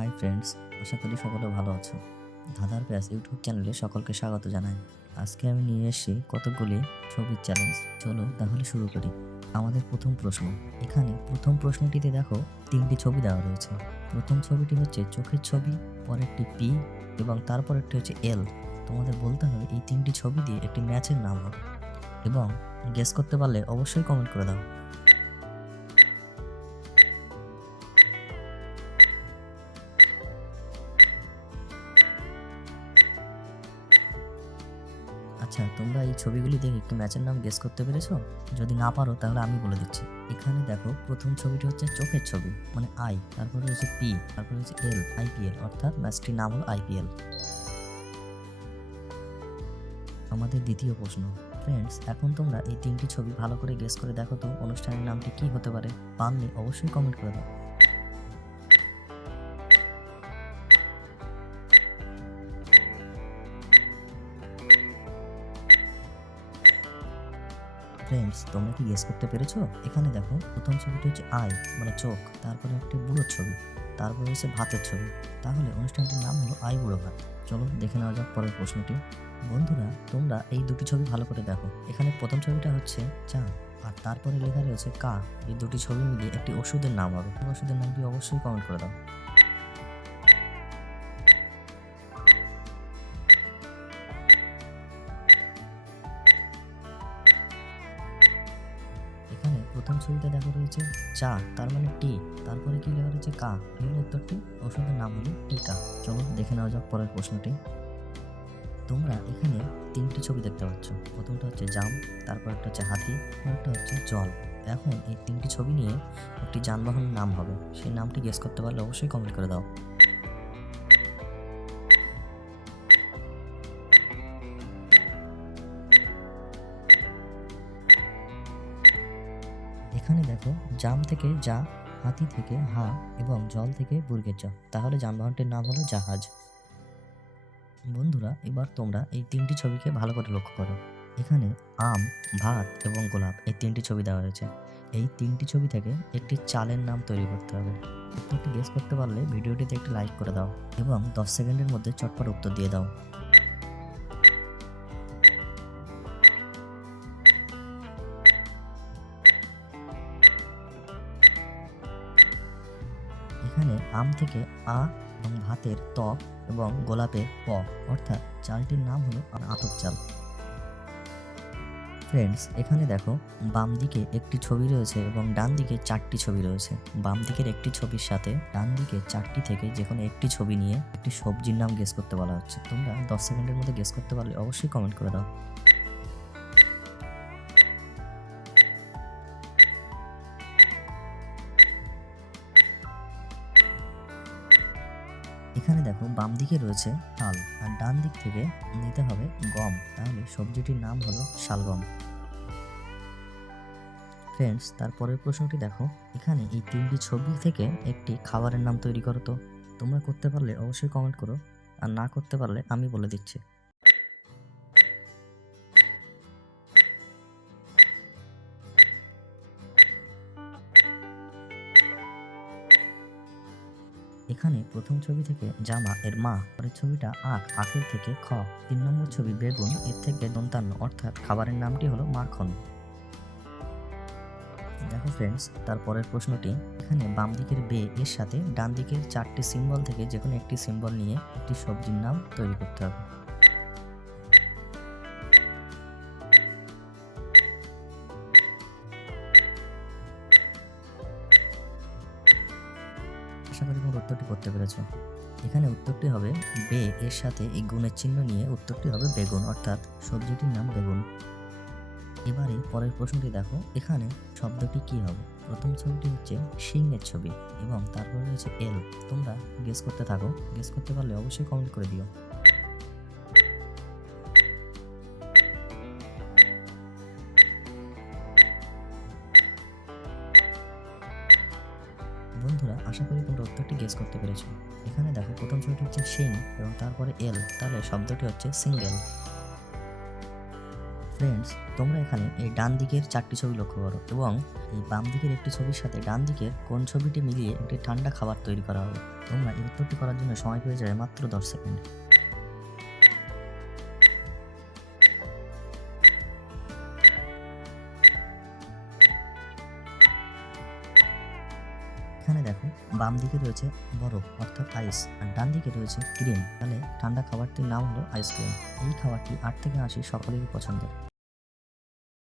Hi friends, আশা করি সকলে ভালো আছো। ধাঁধার ব্যাস ইউটিউব চ্যানেলে সকলকে স্বাগত জানাই। আজকে আমি নিয়ে এসেছি কতকগুলি ছবির চ্যালেঞ্জ চলো তাহলে শুরু করি। আমাদের প্রথম প্রশ্ন। এখানে প্রথম প্রশ্নটিতে দেখো তিনটি ছবি দেওয়া রয়েছে। প্রথম ছবিটি হচ্ছে চোখের ছবি, পরেরটি পি এবং তারপরেরটি হচ্ছে এল তোমাদের বলতে হবে এই তিনটি ছবি দিয়ে একটি ম্যাচের নাম হবে। এবং গেস করতে পারলে অবশ্যই কমেন্ট করে দাও। আচ্ছা তোমরা এই ছবিগুলি দেখে একটু ম্যাচের নাম গেস করতে পেরেছ? যদি না পারো, তাহলে আমি বলে দিচ্ছি। এখানে দেখো, প্রথম ছবিটি হচ্ছে চোখের ছবি মানে আই, তারপরে হচ্ছে পি, তারপরে হচ্ছে এল আইপিএল অর্থাৎ ম্যাচটির নাম হলো আইপিএল আমাদের দ্বিতীয় প্রশ্ন ফ্রেন্ডস এখন তোমরা এই তিনটি ছবি ভালো করে গেস করে দেখো তো, অনুষ্ঠানের নামটি কি হতে পারে? পারলে অবশ্যই কমেন্ট করে দাও। ফ্রেন্ডস তোমরা কি গেস করতে পেরেছ? এখানে দেখো, প্রথম ছবিটি হচ্ছে আই মানে চোখ, তারপরে একটি বুড়োর ছবি, তারপরে হচ্ছে ভাতের ছবি। তাহলে অনুষ্ঠানটির নাম হলো আই বুড়ো ভাত। চলো দেখে নেওয়া যাক পরের প্রশ্নটি। বন্ধুরা, তোমরা এই দুটি ছবি ভালো করে দেখো। এখানে প্রথম ছবিটা হচ্ছে চা আর তারপরে লেখা রয়েছে কা। এই দুটি ছবি মিলিয়ে একটি ওষুধের নাম হবে। ওষুধের নামটি অবশ্যই কমেন্ট করে দাও। প্রথম ছবিতে দেখা রয়েছে চা, তার মানে টি তারপরে কি লেখা রয়েছে? কা। এই হলো উত্তরটি। ওষুধের নাম হলো টিকা। চলো দেখে নেওয়া যাক পরের প্রশ্নটি। তোমরা এখানে তিনটি ছবি দেখতে পাচ্ছ। প্রথমটা হচ্ছে জাম, তারপর একটা হচ্ছে হাতি একটা হচ্ছে জল। এখন এই তিনটি ছবি নিয়ে একটি যানবাহনের নাম হবে। সেই নামটি গেস করতে পারলে অবশ্যই কমেন্ট করে দাও। এখানে দেখো, জাম থেকে যা হাতি থেকে হা এবং জল থেকে বুর্গের জ। তাহলে যানবাহনটির নাম হলো জাহাজ। বন্ধুরা, এবার তোমরা এই তিনটি ছবিকে ভালো করে লক্ষ্য করো। এখানে আম, ভাত এবং গোলাপ এই তিনটি ছবি দেওয়া হয়েছে। এই তিনটি ছবি থেকে একটি চালের নাম তৈরি করতে হবে। উত্তরটি গেস করতে পারলে ভিডিওটিতে একটি লাইক করে দাও এবং দশ সেকেন্ডের মধ্যে চটপট উত্তর দিয়ে দাও। এখানে আম থেকে আ এবং ভাতের ত এবং গোলাপের প, অর্থাৎ চালটির নাম হলো আতপ চাল। ফ্রেন্ডস এখানে দেখো বাম দিকে একটি ছবি রয়েছে এবং ডান দিকে চারটি ছবি রয়েছে। বাম দিকের একটি ছবির সাথে ডান দিকে চারটি থেকে যে কোনো একটি ছবি নিয়ে একটি সবজির নাম গেস করতে বলা হচ্ছে। তোমরা দশ সেকেন্ডের মধ্যে গেস করতে পারলে অবশ্যই কমেন্ট করে দাও। এখানে দেখো বাম দিকে রয়েছে তাল, আর ডান দিক থেকে নিতে হবে গম। তাহলে সবজিটির নাম হলো শালগম। ফ্রেন্ডস তারপরের প্রশ্নটি দেখো। এখানে এই তিনটি ছবি থেকে একটি খাবারের নাম তৈরি করো তো। তোমরা করতে পারলে অবশ্যই কমেন্ট করো, আর না করতে পারলে আমি বলে দিচ্ছি। এখানে প্রথম ছবি থেকে জামা এর মা, পরের ছবিটা আখ, আখের থেকে খ, তিন নম্বর ছবি বেগুন, এর থেকে দন্তান্ন, অর্থাৎ খাবারের নামটি হলো মাখন। দেখো ফ্রেন্ডস তারপরের প্রশ্নটি, এখানে বাম দিকের বে এর সাথে ডান দিকের চারটি সিম্বল থেকে যে কোনো একটি সিম্বল নিয়ে একটি সবজির নাম তৈরি করতে হবে। আশা করি তোমরা উত্তরটি করতে পেরেছ। এখানে উত্তরটি হবে বে, এর সাথে এই গুণের চিহ্ন নিয়ে উত্তরটি হবে বেগুন, অর্থাৎ সবজিটির নাম বেগুন। এবারে পরের প্রশ্নটি দেখো, এখানে শব্দটি কি হবে? প্রথম ছবিটি হচ্ছে সিংহের ছবি এবং তারপরে রয়েছে এল। তোমরা গেস করতে থাকো। গেস করতে পারলে অবশ্যই কমেন্ট করে দিও। বন্ধুরা, আশা করি তোমরা উত্তরটি গেস করতে পেরেছ। এখানে দেখো, প্রথম ছবিটি হচ্ছে সিং এবং তারপরে এল তাহলে শব্দটি হচ্ছে সিঙ্গেল ফ্রেন্ডস তোমরা এখানে এই ডান দিকের চারটি ছবি লক্ষ্য করো, এবং এই বাম দিকের একটি ছবির সাথে ডান দিকের কোন ছবিটি মিলিয়ে একটি ঠান্ডা খাবার তৈরি করা হবে। তোমরা এই উত্তরটি করার জন্য সময় পেয়ে যাবে মাত্র দশ সেকেন্ড। এখানে দেখো, বাম দিকে রয়েছে বরফ, অর্থাৎ আইস আর ডান দিকে রয়েছে ক্রিম তাহলে ঠান্ডা খাবারটির নাম হলো আইসক্রিম এই খাবারটি আট থেকে আশি সকলেরই পছন্দের।